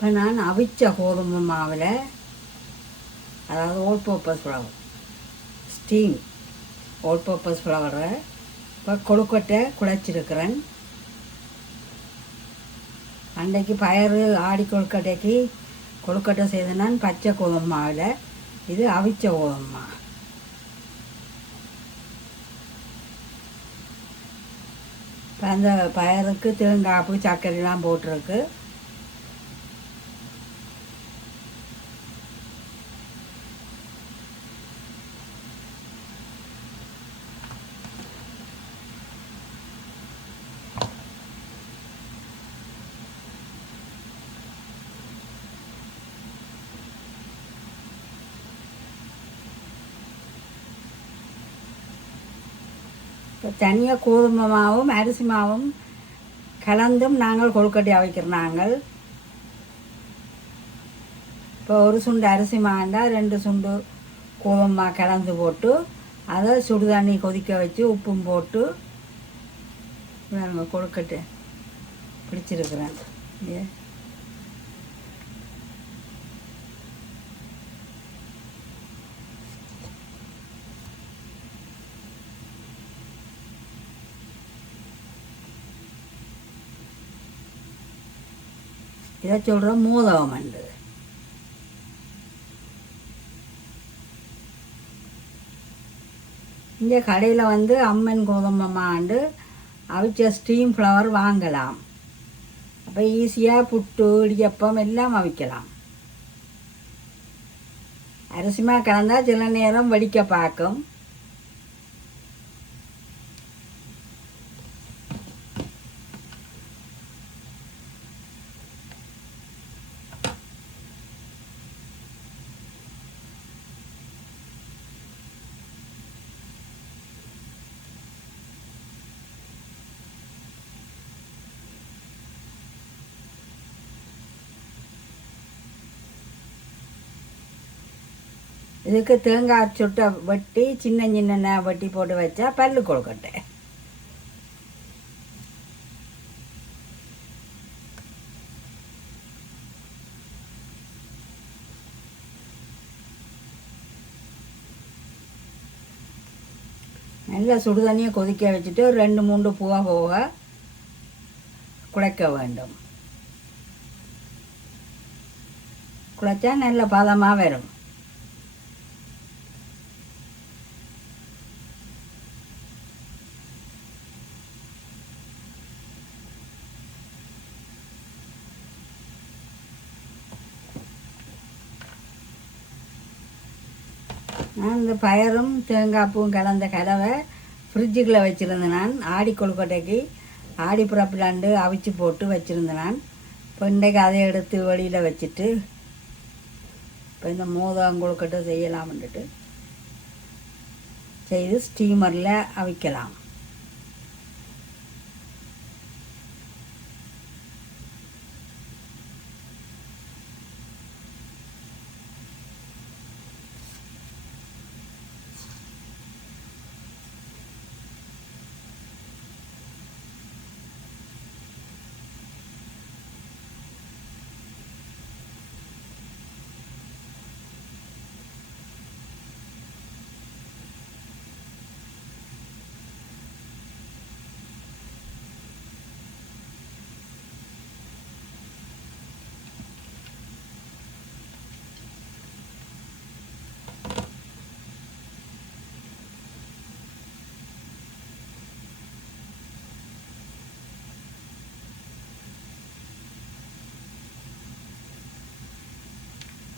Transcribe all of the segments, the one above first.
இப்போ நான் அவிச்ச கோதுமை மாவில் அதாவது all purpose flour steam all purpose ஃப்ளவரை இப்போ கொழுக்கட்டை குழைச்சிருக்கிறேன். அன்றைக்கு பயறு ஆடி கொழுக்கட்டைக்கு கொழுக்கட்டை செய்த நான் பச்சை கோதுமை மாவில் இது அவிச்ச கோதுமை இப்போ அந்த பயருக்கு தேங்காய்ப்பு சர்க்கரைலாம் போட்டிருக்கு. இப்போ தனியாக கோதுமை மாவும் அரிசி மாவும் கலந்தும் நாங்கள் கொழுக்கட்டி அவைக்கிறோம் நாங்கள். இப்போ ஒரு சுண்டு அரிசி மாந்தால் ரெண்டு சுண்டு கோதுமை கலந்து போட்டு அதை சுடு தண்ணி கொதிக்க வச்சு உப்பும் போட்டு நாங்கள் கொழுக்கட்டை பிடிச்சிருக்கிறேன். இதை சொல்கிறோம் மோதகம் என்று. இங்கே கடையில் வந்து அம்மன் கோதம்பமாண்டு அவிச்ச ஸ்டீம் ஃப்ளவர் வாங்கலாம். அப்போ ஈஸியாக புட்டு இடியப்பம் எல்லாம் அவிக்கலாம். அரிசிமா கலந்தால் சில நேரம் வடிக்க பார்க்கும். இதுக்கு தேங்காய் சுட்டை வெட்டி சின்ன சின்ன வெட்டி போட்டு வச்சா பல்லு கொழுக்கட்டை. நல்லா சுடு தண்ணியை கொதிக்க வச்சுட்டு ஒரு ரெண்டு மூன்று பூவா போக குழைக்க வேண்டும். குழைச்சா நல்ல பதமாக வரும். இந்த பயரும் தேங்காய்ப்பூவும் கலந்த கலவை ஃப்ரிட்ஜுக்குள்ளே வச்சுருந்தேன் நான் ஆடி கொழுக்கட்டைக்கு ஆடி புறப்பிலாண்டு அவிச்சு போட்டு வச்சுருந்தேன் நான் இப்போ இன்றைக்கு அதை எடுத்து வெளியில் வச்சுட்டு இப்போ இந்த மோதகம் கொழுக்கட்டை செய்யலாம்ன்ட்டு செய்து ஸ்டீமரில் அவிக்கலாம்.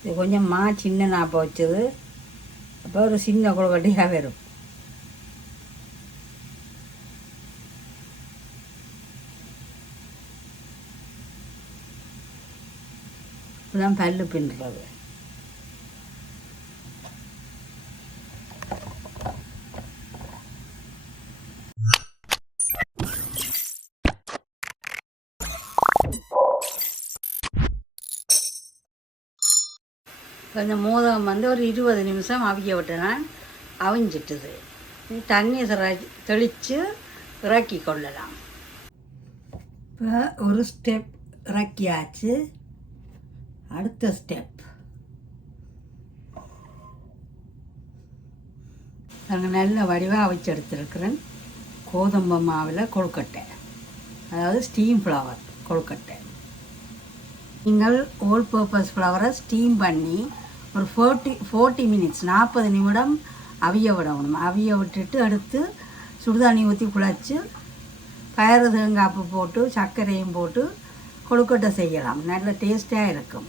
இது கொஞ்சம் மா சின்ன நாப்ப வச்சது. அப்போ ஒரு சின்ன கொழுக்கட்டையாக வரும். இப்படிதான் பல்லு பின்னுறது. கொஞ்சம் மோதகம் வந்து ஒரு இருபது நிமிஷம் அவிய விட்டேன் அவிஞ்சிட்டுது. இனி தண்ணி தெளித்து இறக்கி கொள்ளலாம். இப்போ ஒரு ஸ்டெப் இறக்கியாச்சு. அடுத்த ஸ்டெப் நாங்கள் நல்ல வடிவாக அவிச்சு எடுத்துருக்குறேன். கோதம்பு மாவில் கொழுக்கட்டை. அதாவது ஸ்டீம் ஃப்ளவர் கொழுக்கட்டை. நீங்கள் ஓல் பர்பஸ் ஃப்ளவரை ஸ்டீம் பண்ணி ஒரு ஃபோர்ட்டி ஃபோர்ட்டி மினிட்ஸ் நாற்பது நிமிடம் அவிய விடணும். அவிய விட்டுட்டு அடுத்து சுடுதண்ணி ஊற்றி குழச்சி பயறு தேங்காப்பு போட்டு சர்க்கரையும் போட்டு கொழுக்கட்டை செய்யலாம். நல்ல டேஸ்ட்டாக இருக்கும்.